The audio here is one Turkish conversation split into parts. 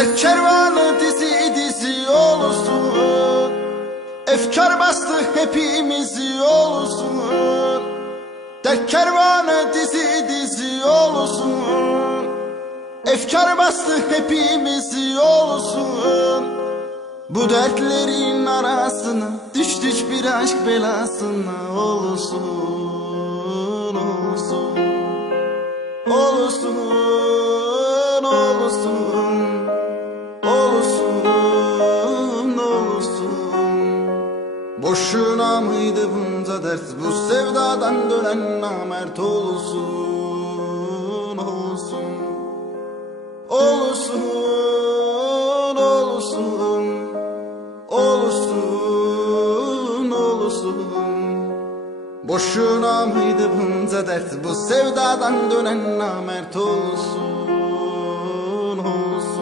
Dert kervanı dizi dizi olsun, efkar bastı hepimizi olsun. Dert kervanı dizi dizi olsun, efkar bastı hepimizi olsun. Bu dertlerin arasına düştük bir aşk belasına olsun, olsun, olsun, olsun, olsun, olsun. Boşuna mıydı bunca dert, bu sevdadan dönen namert olsun, olsun, olsun, olsun, olsun, olsun. Boşuna mıydı bunca dert, bu sevdadan dönen namert olsun, olsun.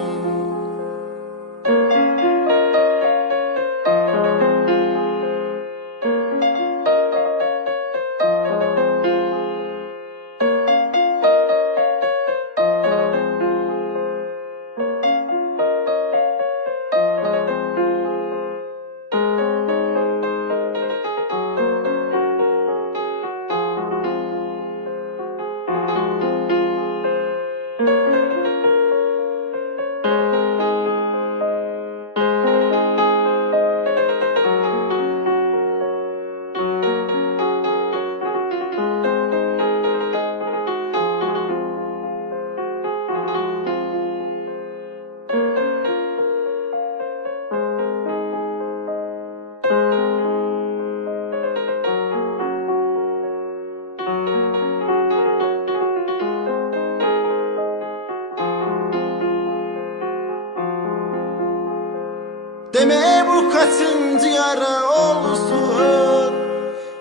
Deme bu kaçıncı yara olsun,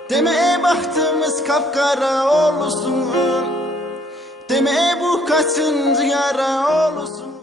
deme bahtımız kapkara olsun, deme bu kaçıncı yara olsun.